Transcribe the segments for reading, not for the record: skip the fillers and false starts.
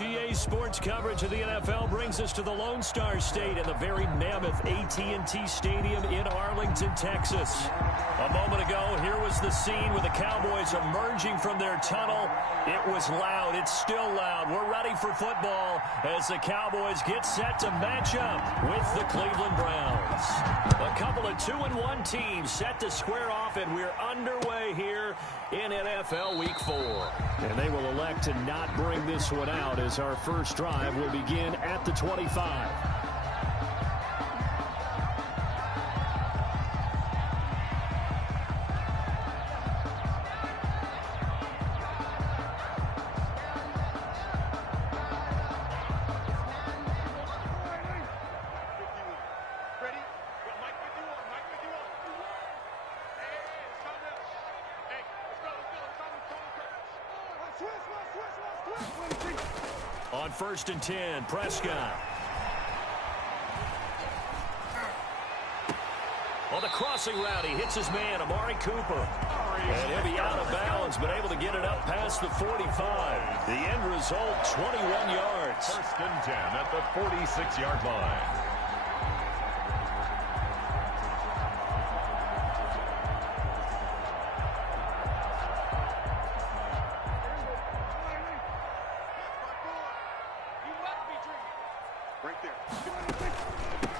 EA Sports coverage of the NFL brings us to the Lone Star State and the very mammoth AT&T Stadium in Arlington, Texas. A moment ago, here was the scene with the Cowboys emerging from their tunnel. It was loud. It's still loud. We're ready for football as the Cowboys get set to match up with the Cleveland Browns. A couple of 2-1 teams set to square off, and we're underway here in NFL Week 4. And they will elect to not bring this one out as our first drive will begin at the 25. On 1st and 10, Prescott. On the crossing route, he hits his man, Amari Cooper. And he'll be out of bounds, but able to get it up past the 45. The end result, 21 yards. 1st and 10 at the 46-yard line.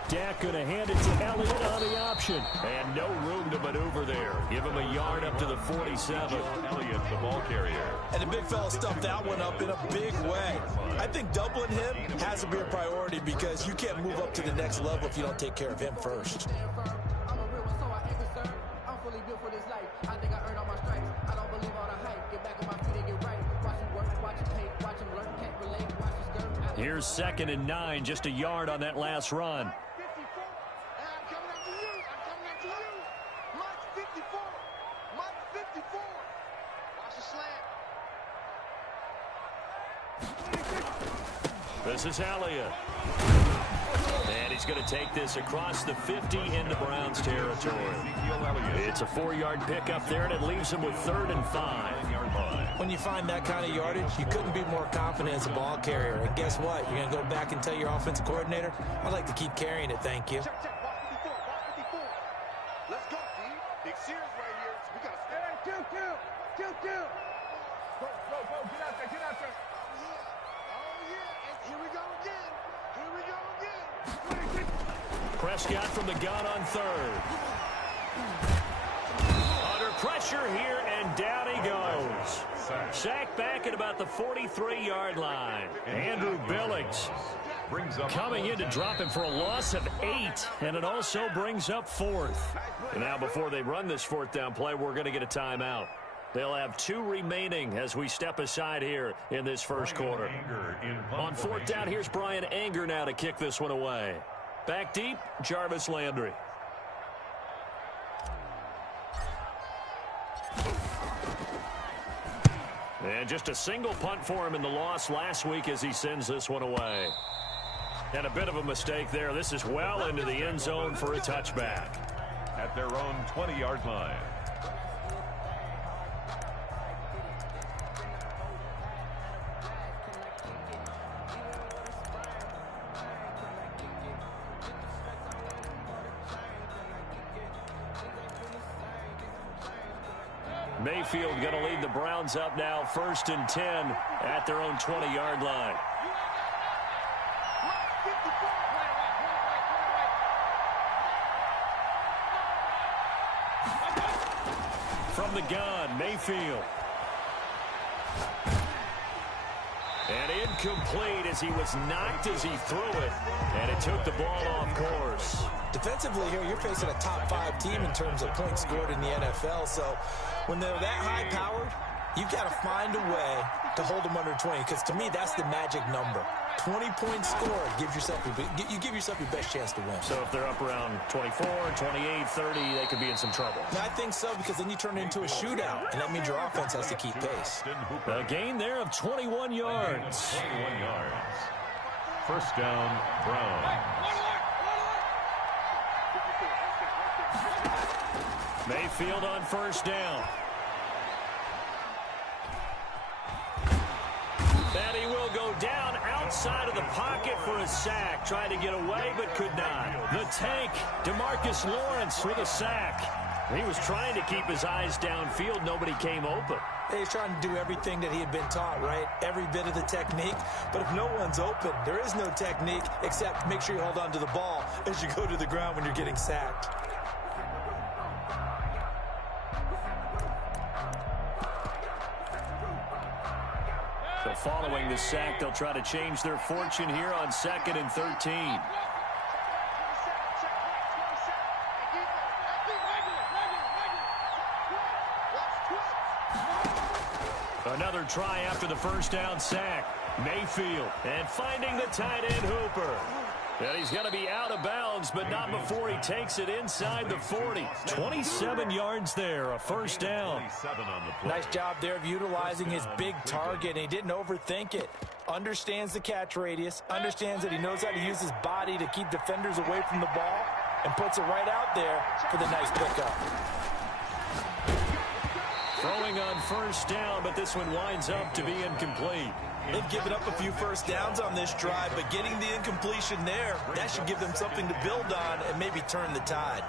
Dak going to hand it to Elliott on the option. And no room to maneuver there. Give him a yard up to the 47. Elliott, the ball carrier. And the big fella stuffed that one up in a big way. I think doubling him has to be a priority because you can't move up to the next level if you don't take care of him first. Here's 2nd and 9, just a yard on that last run. This is Elliott. And he's going to take this across the 50 into Browns territory. It's a 4-yard pickup there, and it leaves him with 3rd and 5. When you find that kind of yardage, you couldn't be more confident as a ball carrier. And guess what? You're going to go back and tell your offensive coordinator, I'd like to keep carrying it, thank you. Let's go, D. Big series right here. We got to kill. Go. Get out there. Oh, yeah. Here we go again. Prescott from the gun on 3rd. Under pressure here, and down he goes. Sacked back at about the 43-yard line. Andrew Billings coming in to drop him for a loss of 8, and it also brings up 4th. And now before they run this 4th down play, we're going to get a timeout. They'll have 2 remaining as we step aside here in this first quarter. On 4th down, here's Brian Anger now to kick this one away. Back deep, Jarvis Landry. And just a single punt for him in the loss last week as he sends this one away. And a bit of a mistake there. This is well into the end zone for a touchback. At their own 20-yard line. Mayfield going to lead the Browns up now, 1st and 10 at their own 20-yard line. From the gun, Mayfield. And incomplete as he was knocked as he threw it, and it took the ball off course. Defensively here, you're facing a top 5 team in terms of points scored in the NFL, so when they're that high-powered, you've got to find a way to hold them under 20, because to me, that's the magic number. 20 points scored, you give yourself your best chance to win. So if they're up around 24, 28, 30, they could be in some trouble. And I think so, because then you turn it into a shootout, and that means your offense has to keep pace. A gain there of 21 yards. 21 yards. 1st down, Brown. Mayfield on 1st down. And he will go down outside of the pocket for a sack. Tried to get away, but could not. The tank, DeMarcus Lawrence with a sack. He was trying to keep his eyes downfield. Nobody came open. He's trying to do everything that he had been taught, right? Every bit of the technique. But if no one's open, there is no technique except make sure you hold on to the ball as you go to the ground when you're getting sacked. So following the sack, they'll try to change their fortune here on 2nd and 13. Another try after the first down sack. Mayfield, and finding the tight end Hooper. And he's going to be out of bounds, but not before he takes it inside the 40. 27 yards there, a first down. Nice job there of utilizing his big target, and he didn't overthink it. Understands the catch radius, understands that he knows how to use his body to keep defenders away from the ball, and puts it right out there for the nice pickup. Throwing on first down, but this one winds up to be incomplete. They've given up a few first downs on this drive, but getting the incompletion there, that should give them something to build on and maybe turn the tide.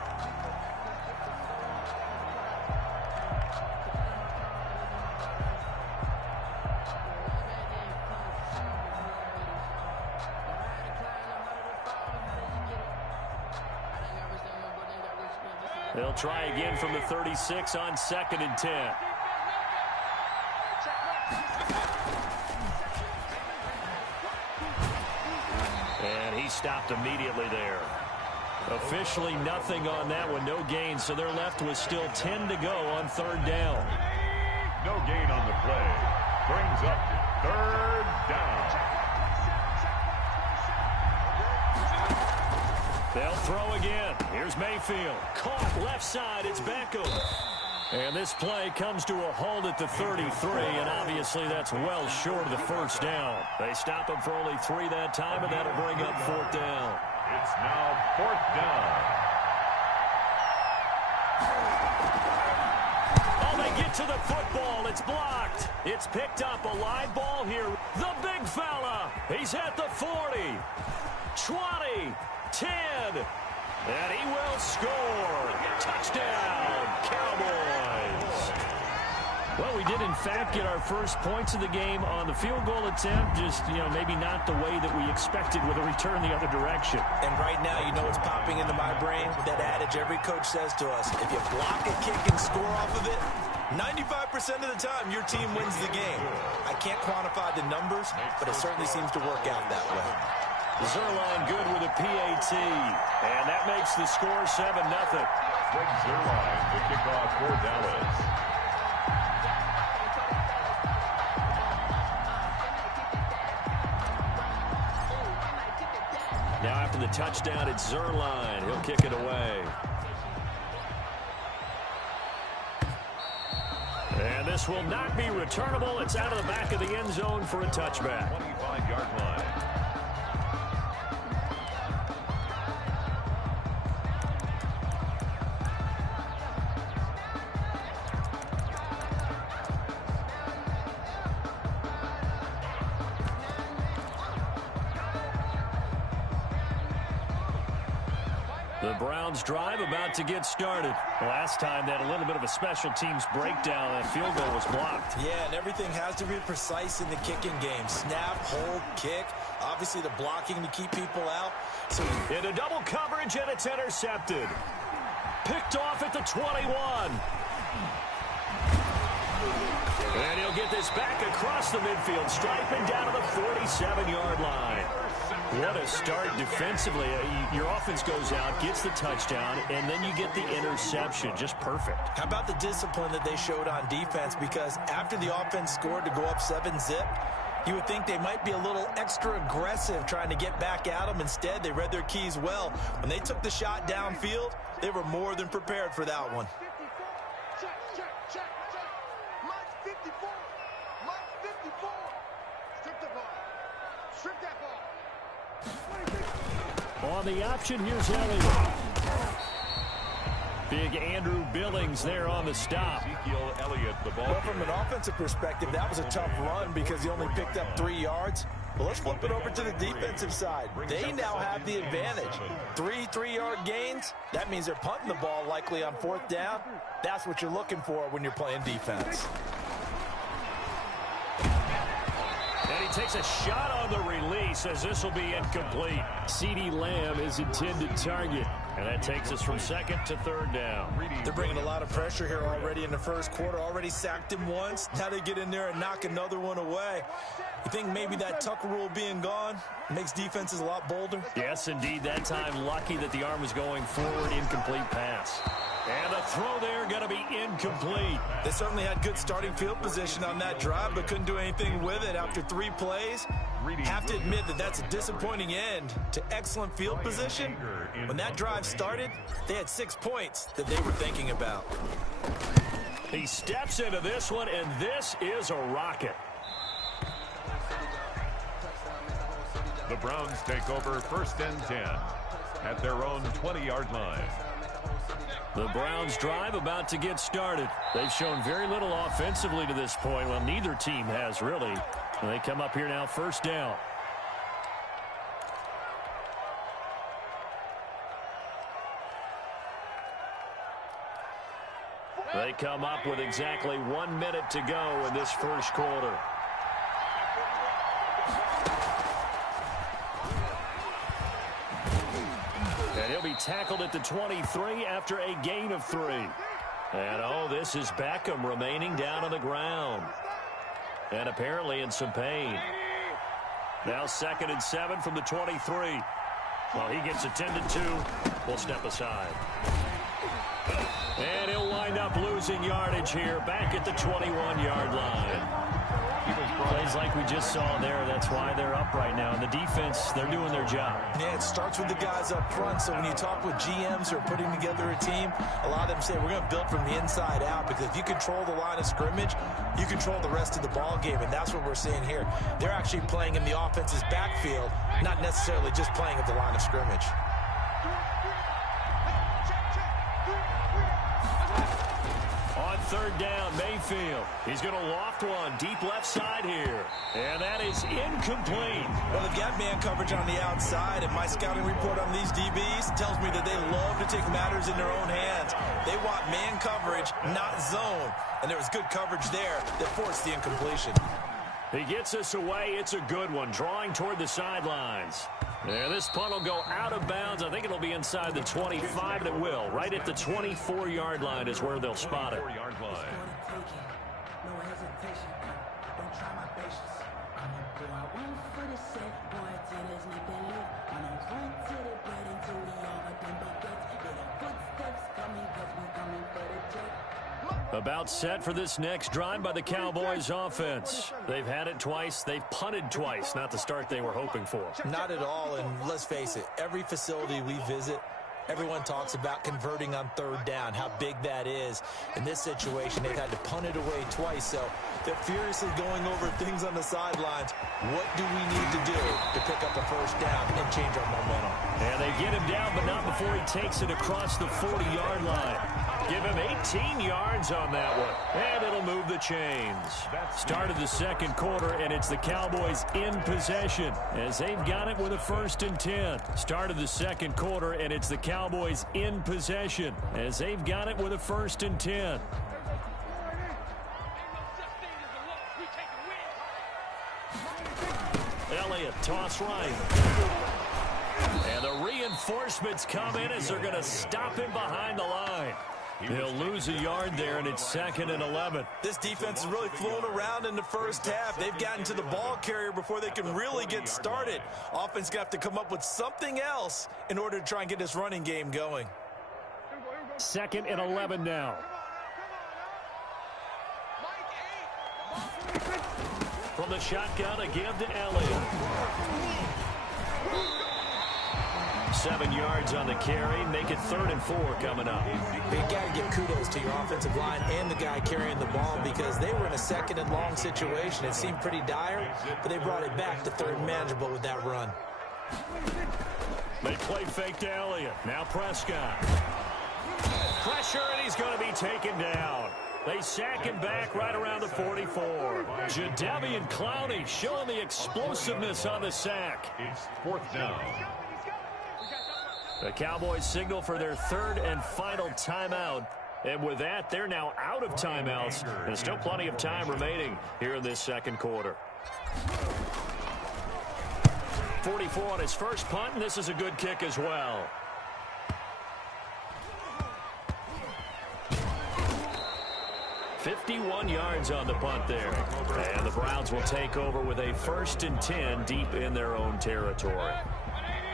They'll try again from the 36 on 2nd and 10. And he stopped immediately there. Officially nothing on that one, no gain, so they're left with still 10 to go on 3rd down. No gain on the play. Brings up 3rd down. They'll throw again. Here's Mayfield. Caught left side. It's Beckham. And this play comes to a halt at the 33, and obviously that's well short of the first down. They stop him for only 3 that time, and that'll bring up 4th down. It's now 4th down. Oh, they get to the football. It's blocked. It's picked up. A live ball here. The big fella. He's at the 40. 20. 10, and he will score. Touchdown, Cowboys. Well, we did, in fact, get our first points of the game on the field goal attempt. Just, maybe not the way that we expected with a return the other direction. And right now, you know what's popping into my brain? That adage every coach says to us, if you block a kick and score off of it, 95% of the time, your team wins the game. I can't quantify the numbers, but it certainly seems to work out that way. Zerline good with a PAT, and that makes the score 7-0. Greg Zerline, the kickoff for Dallas. Now after the touchdown, it's Zerline. He'll kick it away. And this will not be returnable. It's out of the back of the end zone for a touchback. 25-yard line. The Browns drive about to get started. Last time they had a little bit of a special teams breakdown. That field goal was blocked. Yeah, and everything has to be precise in the kicking game. Snap, hold, kick. Obviously the blocking to keep people out. So into double coverage, and it's intercepted. Picked off at the 21. And he'll get this back across the midfield, striping down to the 47-yard line. What a start defensively. Your offense goes out, gets the touchdown, and then you get the interception. Just perfect. How about the discipline that they showed on defense? Because after the offense scored to go up 7-zip, you would think they might be a little extra aggressive trying to get back at them. Instead, they read their keys well. When they took the shot downfield, they were more than prepared for that one. On the option, here's Elliott. Big Andrew Billings there on the stop. Ezekiel Elliott, the ball. Well, from an offensive perspective, that was a tough run because he only picked up 3 yards. Well, let's flip it over to the defensive side. They now have the advantage. 3-3-yard gains, that means they're punting the ball likely on 4th down. That's what you're looking for when you're playing defense. And he takes a shot on the release as this will be incomplete. CeeDee Lamb is intended target. And that takes us from 2nd to 3rd down. They're bringing a lot of pressure here already in the first quarter. Already sacked him once. Now they get in there and knock another one away. You think maybe that Tucker rule being gone makes defenses a lot bolder? Yes, indeed. That time lucky that the arm was going forward. Incomplete pass. And the throw there going to be incomplete. They certainly had good starting field position on that drive, but couldn't do anything with it after 3 plays. Have to admit that that's a disappointing end to excellent field position. When that drive started, they had 6 points that they were thinking about. He steps into this one, and this is a rocket. The Browns take over 1st and 10 at their own 20-yard line. The Browns drive about to get started. They've shown very little offensively to this point. Well, neither team has really. And they come up here now 1st down. They come up with exactly 1 minute to go in this first quarter. And he'll be tackled at the 23 after a gain of 3. And, oh, this is Beckham remaining down on the ground. And apparently in some pain. Now 2nd and 7 from the 23. Well, he gets attended to. We'll step aside. And he'll wind up losing yardage here back at the 21-yard line. Plays like we just saw there. That's why they're up right now. And the defense, they're doing their job. Yeah, it starts with the guys up front. So when you talk with GMs who are putting together a team, a lot of them say we're going to build from the inside out, because if you control the line of scrimmage, you control the rest of the ball game, and that's what we're seeing here. They're actually playing in the offense's backfield, not necessarily just playing at the line of scrimmage. On 3rd down, Mayfield. He's going to loft one deep left side here. And that is incomplete. Well, they've got man coverage on the outside, and my scouting report on these DBs tells me that they love to take matters in their own hands. They want man coverage, not zone. And there was good coverage there that forced the incompletion. He gets us away. It's a good one, drawing toward the sidelines. And this punt will go out of bounds. I think it'll be inside the 25, and it will. Right at the 24-yard line is where they'll spot it. About set for this next drive by the Cowboys offense. They've had it twice. They've punted twice. Not the start they were hoping for. Not at all, and let's face it, every facility we visit, everyone talks about converting on 3rd down, how big that is. In this situation, they've had to punt it away twice, so they're furiously going over things on the sidelines. What do we need to do to pick up a 1st down and change our momentum? And they get him down, but not before he takes it across the 40-yard line. Give him 18 yards on that one. And it'll move the chains. Start of the 2nd quarter, and it's the Cowboys in possession as they've got it with a 1st and 10. Start of the 2nd quarter, and it's the Cowboys in possession as they've got it with a 1st and 10. Elliott, toss right. And the reinforcements come in as they're going to stop him behind the line. He'll lose a yard there, and it's 2nd and 11. This defense has really flown around in the first half. They've gotten to the ball carrier before they can really get started. Offense got to come up with something else in order to try and get this running game going. 2nd and 11 now. From the shotgun, a give to Elliott. 7 yards on the carry. Make it 3rd and 4 coming up. You got to give kudos to your offensive line and the guy carrying the ball, because they were in a 2nd and long situation. It seemed pretty dire, but they brought it back to 3rd and manageable with that run. They play fake to Elliott. Now Prescott. Pressure, and he's going to be taken down. They sack him back right around the 44. Jadeveon Clowney showing the explosiveness on the sack. It's 4th down. The Cowboys signal for their 3rd and final timeout. And with that, they're now out of timeouts. There's still plenty of time remaining here in this 2nd quarter. 44 on his first punt, and this is a good kick as well. $51 yards on the punt there. And the Browns will take over with a 1st and 10 deep in their own territory.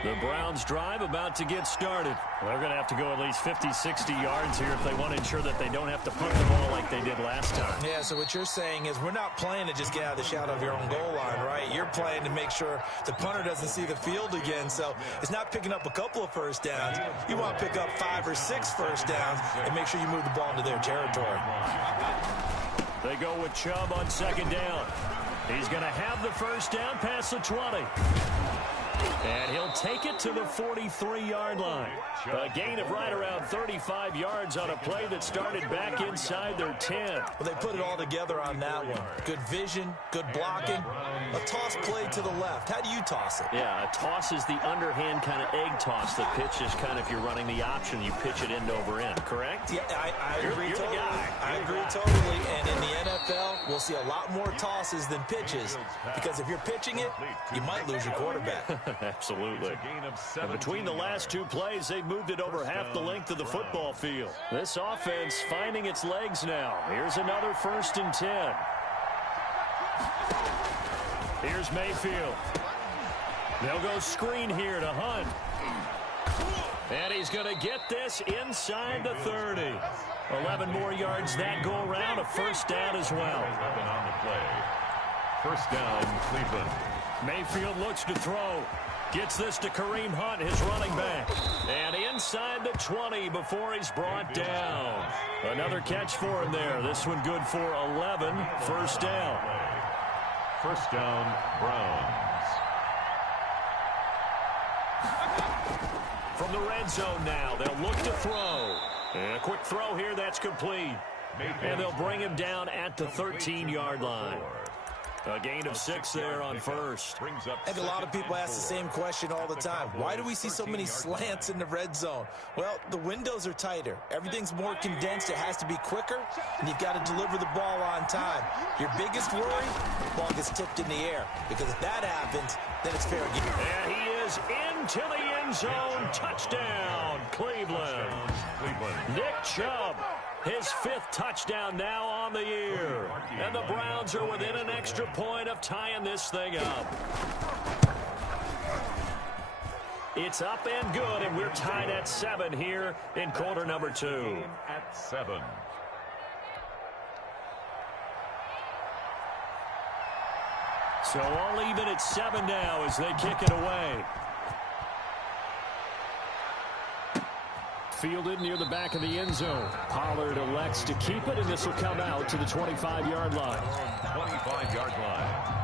The Browns drive about to get started. They're going to have to go at least 50, 60 yards here if they want to ensure that they don't have to punt the ball like they did last time. Yeah, so what you're saying is we're not playing to just get out of the shadow of your own goal line, right? You're playing to make sure the punter doesn't see the field again. So it's not picking up a couple of first downs. You want to pick up 5 or 6 first downs and make sure you move the ball into their territory. They go with Chubb on 2nd down. He's going to have the first down past the 20. And he'll take it to the 43-yard line. A gain of right around 35 yards on a play that started back inside their 10. Well, they put it all together on that one. Good vision, good blocking. A toss play to the left. How do you toss it? Yeah, a toss is the underhand kind of egg toss. The pitch is kind of, if you're running the option, you pitch it end over end, correct? Yeah, I agree you're totally. The guy. I agree totally. And in the NFL, we'll see a lot more tosses than pitches. Because if you're pitching it, you might lose your quarterback. Absolutely. And between the last 2 plays, they've moved it over half the length of the football field. This offense finding its legs now. Here's another 1st and 10. Here's Mayfield. They'll go screen here to Hunt. And he's going to get this inside the 30. 11 more yards that go around. A first down as well. 11 on the play. First down, Cleveland. Mayfield looks to throw. Gets this to Kareem Hunt, his running back. And inside the 20 before he's brought down. Another catch for him there. This one good for 11. First down. First down, Browns. From the red zone now, they'll look to throw. And a quick throw here, that's complete. And they'll bring him down at the 13-yard line. A gain of 6 there on first. I think a lot of people ask the same question all the time. Why do we see so many slants in the red zone? Well, the windows are tighter. Everything's more condensed. It has to be quicker, and you've got to deliver the ball on time. Your biggest worry, the ball gets tipped in the air. Because if that happens, then it's fair game. And he is into the end zone. Touchdown, Cleveland. Nick Chubb. His 5th touchdown now on the year. And the Browns are within an extra point of tying this thing up. It's up and good, and we're tied at 7 here in quarter number 2. At 7. So all even at 7 now as they kick it away. Fielded near the back of the end zone. Pollard elects to keep it, and this will come out to the 25-yard line. 25-yard line.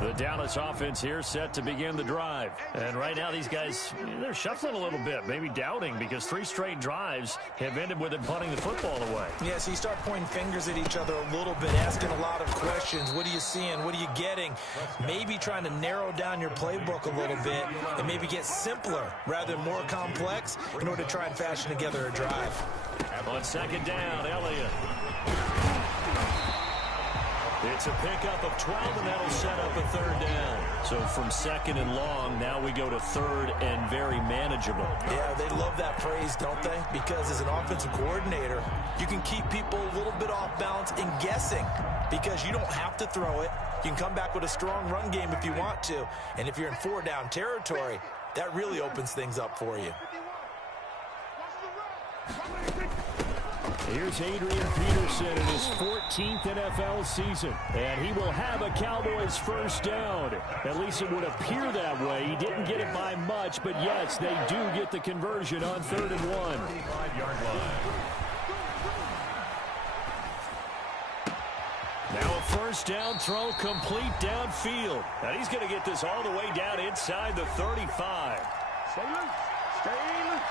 The Dallas offense here set to begin the drive. And right now these guys, they're shuffling a little bit, maybe doubting, because 3 straight drives have ended with them punting the football away. Yeah, so you start pointing fingers at each other a little bit, asking a lot of questions. What are you seeing? What are you getting? Maybe trying to narrow down your playbook a little bit and maybe get simpler rather than more complex in order to try and fashion together a drive. On 2nd down, Elliott. It's a pickup of 12, and that'll set up a 3rd down. So from 2nd and long, now we go to 3rd and very manageable. Yeah, they love that phrase, don't they? Because as an offensive coordinator, you can keep people a little bit off balance and guessing because you don't have to throw it. You can come back with a strong run game if you want to. And if you're in 4-down territory, that really opens things up for you. Here's Adrian Peterson in his 14th NFL season. And he will have a Cowboys first down. At least it would appear that way. He didn't get it by much, but yes, they do get the conversion on 3rd and 1. 5-yard line. Now a first down throw complete downfield. And he's going to get this all the way down inside the 35. Stay loose. Stay loose.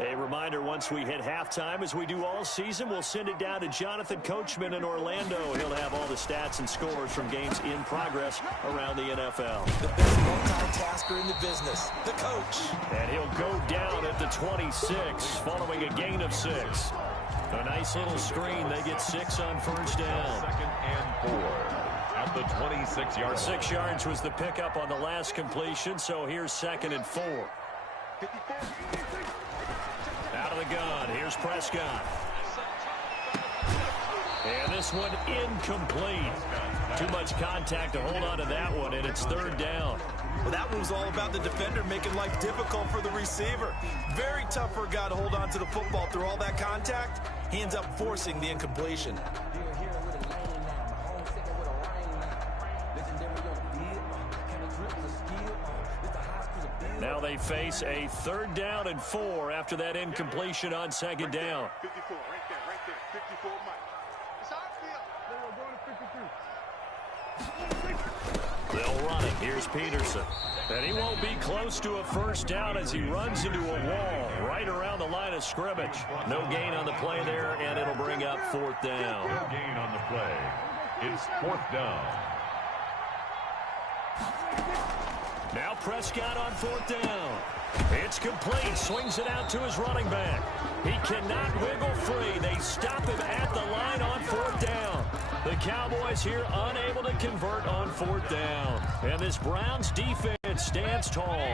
A reminder, once we hit halftime, as we do all season, we'll send it down to Jonathan Coachman in Orlando. He'll have all the stats and scores from games in progress around the NFL. The best multitasker in the business, the coach. And he'll go down at the 26 following a gain of 6. A nice little screen. They get 6 on first down. 2nd and 4 at the 26-yard line. 6 yards was the pickup on the last completion, so here's 2nd and 4. Out of the gun, here's Prescott. And this one incomplete. Too much contact to hold on to that one, and it's 3rd down. Well, that one was all about the defender making life difficult for the receiver. Very tough for a guy to hold on to the football through all that contact. He ends up forcing the incompletion. Now they face a 3rd down and 4 after that incompletion on 2nd down. 54, right there, 54, Mike. It's our field. They're going to 53. They'll run it. Here's Peterson. And he won't be close to a first down as he runs into a wall right around the line of scrimmage. No gain on the play there, and it'll bring up 4th down. No gain on the play. It's 4th down. Now Prescott on 4th down. It's complete. Swings it out to his running back. He cannot wiggle free. They stop him at the line on 4th down. The Cowboys here unable to convert on 4th down. And this Browns defense stands tall.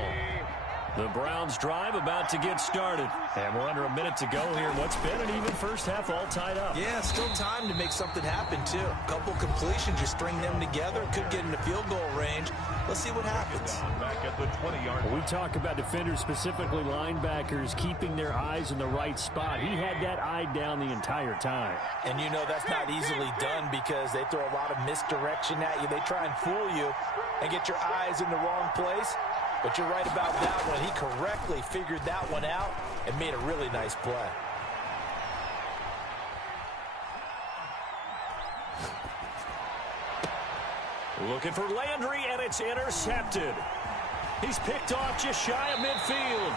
The Browns drive about to get started. And we're under a minute to go here. What's been an even first half all tied up. Yeah, still time to make something happen, too. A couple completions, you string them together, could get into field goal range. Let's see what happens. Back at the 20-yard line. We talk about defenders, specifically linebackers, keeping their eyes in the right spot. He had that eye down the entire time. And you know that's not easily done because they throw a lot of misdirection at you. They try and fool you and get your eyes in the wrong place. But you're right about that one. He correctly figured that one out and made a really nice play. Looking for Landry, and it's intercepted. He's picked off just shy of midfield.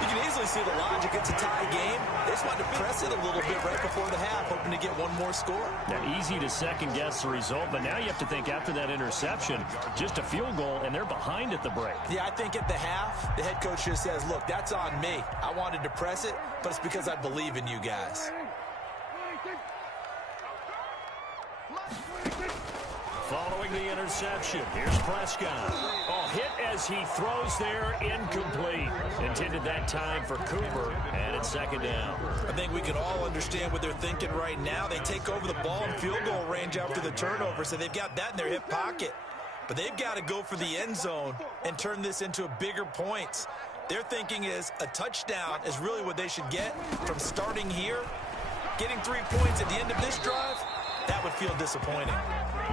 You can easily see the logic. It's a tie game. They just wanted to press it a little bit right before the half, hoping to get one more score. Now, easy to second-guess the result, but now you have to think after that interception, just a field goal, and they're behind at the break. Yeah, I think at the half, the head coach just says, look, that's on me. I wanted to press it, but it's because I believe in you guys. Following the interception, here's Prescott. Oh, hit as he throws there, incomplete. Intended that time for Cooper, and it's 2nd down. I think we can all understand what they're thinking right now. They take over the ball in field goal range after the turnover, so they've got that in their hip pocket. But they've got to go for the end zone and turn this into bigger points. Their thinking is a touchdown is really what they should get from starting here. Getting 3 points at the end of this drive, that would feel disappointing.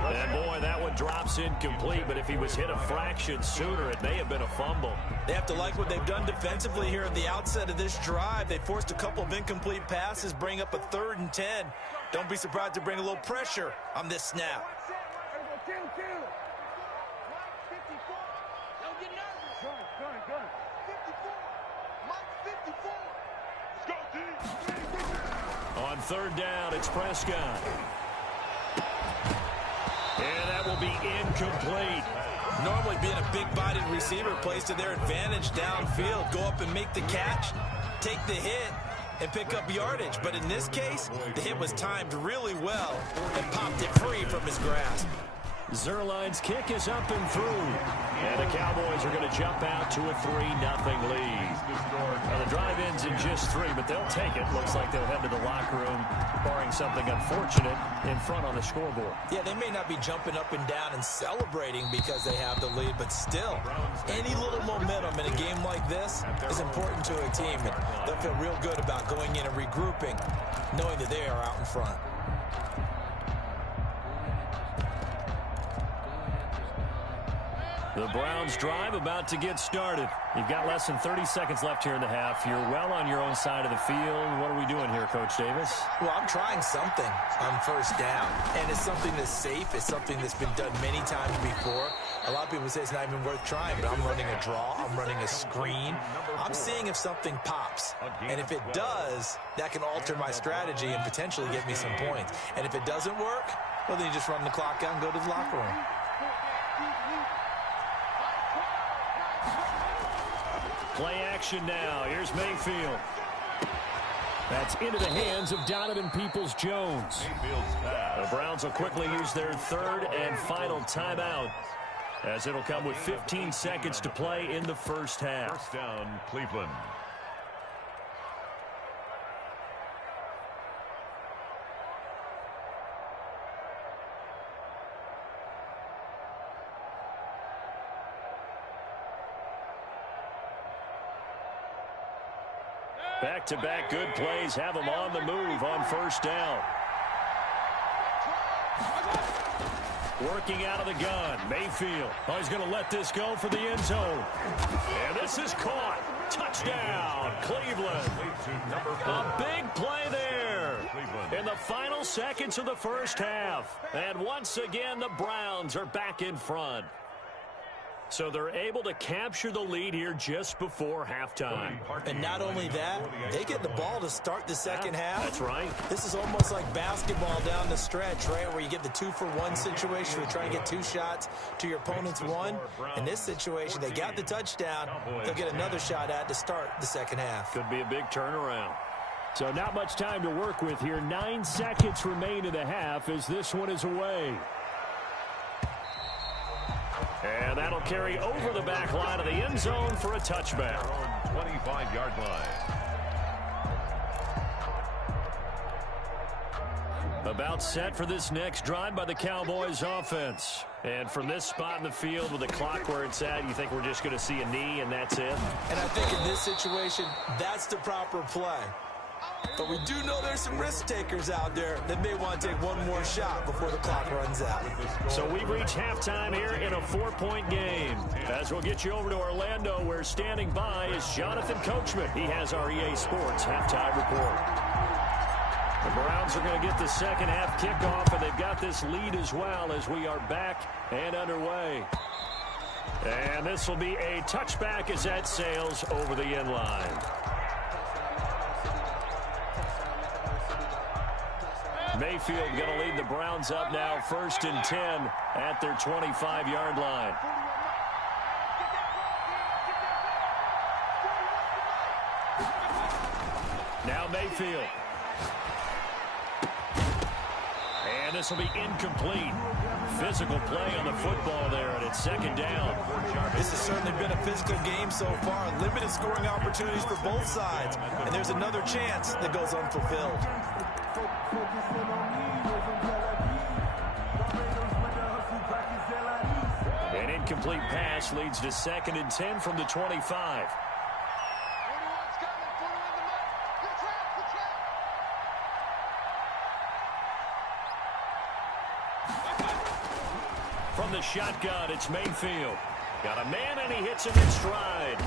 And boy, that one drops incomplete, but if he was hit a fraction sooner, it may have been a fumble. They have to like what they've done defensively here at the outset of this drive. They forced a couple of incomplete passes, bring up a 3rd and 10. Don't be surprised to bring a little pressure on this snap. On 3rd down, it's Prescott. And that will be incomplete. Normally being a big-bodied receiver plays to their advantage downfield. Go up and make the catch, take the hit, and pick up yardage. But in this case, the hit was timed really well and popped it free from his grasp. Zerline's kick is up and through. And the Cowboys are going to jump out to a 3-0 lead. Now the drive ends in just 3, but they'll take it. Looks like they'll head to the locker room, barring something unfortunate, in front on the scoreboard. Yeah, they may not be jumping up and down and celebrating because they have the lead, but still, any little momentum in a game like this is important to a team. And they'll feel real good about going in and regrouping, knowing that they are out in front. The Browns drive about to get started. You've got less than 30 seconds left here in the half. You're well on your own side of the field. What are we doing here, Coach Davis? Well, I'm trying something on first down, and it's something that's safe. It's something that's been done many times before. A lot of people say it's not even worth trying, but I'm running a draw. I'm running a screen. I'm seeing if something pops, and if it does, that can alter my strategy and potentially get me some points. And if it doesn't work, well, then you just run the clock out and go to the locker room. Play action now. Here's Mayfield. That's into the hands of Donovan Peoples-Jones. The Browns will quickly use their third and final timeout, as it'll come with 15 seconds to play in the first half. First down, Cleveland. Back-to-back good plays have them on the move on first down. Working out of the gun, Mayfield. Oh, he's going to let this go for the end zone. And this is caught. Touchdown, Cleveland. A big play there in the final seconds of the first half. And once again, the Browns are back in front. So they're able to capture the lead here just before halftime. And not only that, they get the ball to start the second half. That's right. This is almost like basketball down the stretch, right, where you get the 2-for-1 situation. You're trying to get 2 shots to your opponent's 1. In this situation, they got the touchdown. They'll get another shot at to start the second half. Could be a big turnaround. So not much time to work with here. 9 seconds remain in the half as this one is away. And that'll carry over the back line of the end zone for a touchback. 25-yard line. About set for this next drive by the Cowboys offense. And from this spot in the field with the clock where it's at, you think we're just going to see a knee and that's it? And I think in this situation, that's the proper play. But we do know there's some risk takers out there that may want to take one more shot before the clock runs out. So we've reached halftime here in a 4-point game. As we'll get you over to Orlando, where standing by is Jonathan Coachman. He has our EA Sports halftime report. The Browns are going to get the second half kickoff, and they've got this lead as well as we are back and underway. And this will be a touchback as that sails over the end line. Mayfield going to lead the Browns up now, 1st and 10 at their 25-yard line. Now Mayfield. And this will be incomplete. Physical play on the football there, and it's 2nd down. This has certainly been a physical game so far. Limited scoring opportunities for both sides. And there's another chance that goes unfulfilled. An incomplete pass leads to 2nd and 10 from the 25. From the shotgun, it's Mayfield. Got a man, and he hits him in stride.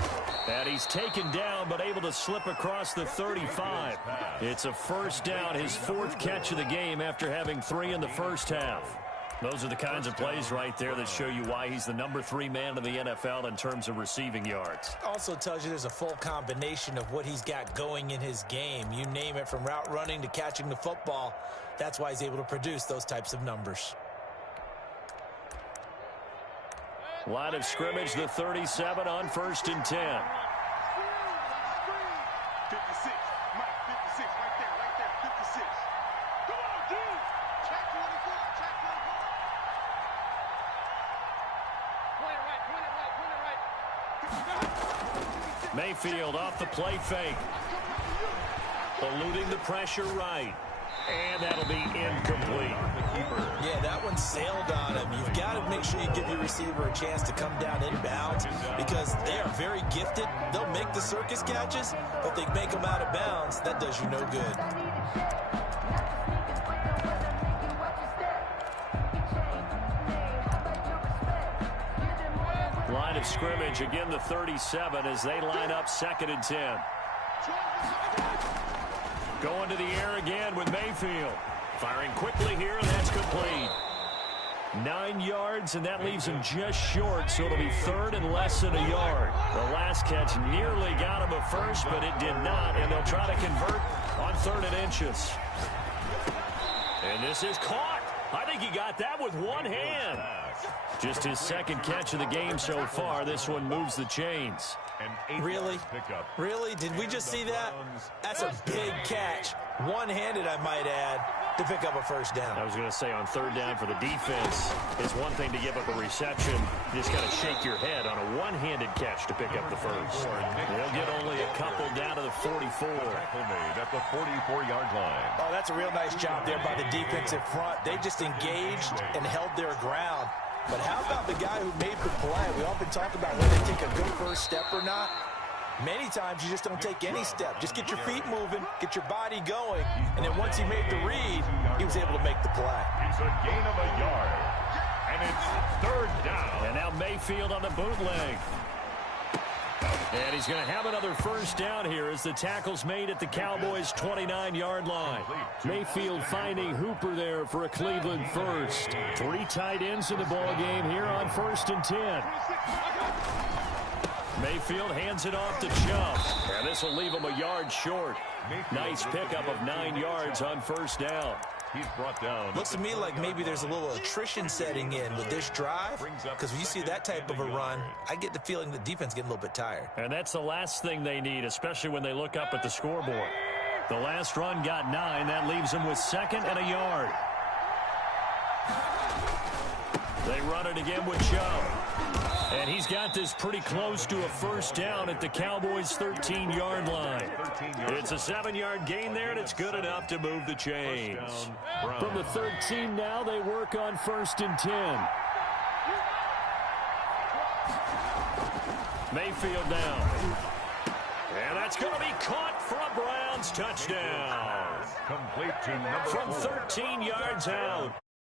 And he's taken down, but able to slip across the 35. It's a first down, his 4th catch of the game after having 3 in the first half. Those are the kinds of plays right there that show you why he's the number 3 man in the NFL in terms of receiving yards. Also tells you there's a full combination of what he's got going in his game. You name it, from route running to catching the football. That's why he's able to produce those types of numbers. Line of scrimmage, the 37 on 1st and 10. 56. Mike, 56. Right there. 56. Come on, dude. Check 24. Check 24. Point it right. Mayfield off the play fake. Eluding the pressure right. And that'll be incomplete. Yeah, that one sailed on him. You've got to make sure you give your receiver a chance to come down inbounds because they are very gifted. They'll make the circus catches, but they make them out of bounds. That does you no good. of scrimmage. Again, the 37 as they line up 2nd and 10. Going to the air again with Mayfield. Firing quickly here, and that's complete. 9 yards, and that leaves him just short, so it'll be 3rd and less than a yard. The last catch nearly got him a first, but it did not, and they'll try to convert on 3rd and inches. And this is caught. I think he got that with one hand. Just his 2nd catch of the game so far. This one moves the chains. Really? Really? Did we just see that? That's a big catch. One-handed, I might add, to pick up a first down. I was going to say on 3rd down for the defense, it's one thing to give up a reception. You just got to shake your head on a one-handed catch to pick up the first. They'll get only a couple down to the 44. Made at the 44-yard line. Oh, that's a real nice job there by the defensive front. They just engaged and held their ground. But how about the guy who made the play? We often talk about whether they take a good first step or not. Many times you just don't take any step. Just get your feet moving, get your body going, and then once he made the read, he was able to make the play. It's a gain of a yard, and it's 3rd down. And now Mayfield on the bootleg. And he's going to have another first down here as the tackle's made at the Cowboys' 29-yard line. Mayfield finding Hooper there for a Cleveland first. 3 tight ends in the ball game here on 1st and 10. Mayfield hands it off to Chubb. And this will leave him a yard short. Nice pickup of 9 yards on 1st down. He's brought down. Looks to me like maybe there's a little attrition setting in with this drive, because when you see that type of a run, I get the feeling the defense getting a little bit tired. And that's the last thing they need, especially when they look up at the scoreboard. The last run got 9. That leaves them with 2nd and a yard. They run it again with Chubb. And he's got this pretty close to a first down at the Cowboys' 13-yard line. It's a 7-yard gain there, and it's good enough to move the chains. From the 13 now, they work on 1st and 10. Mayfield down. And that's going to be caught for a Browns touchdown. Complete to number From 4. 13 yards out.